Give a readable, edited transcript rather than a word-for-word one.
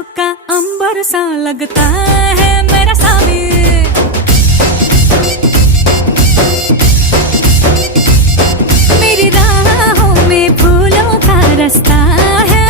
बादलों का अंबर सा लगता है मेरा सामी। मेरी राहों में फूलों का रास्ता है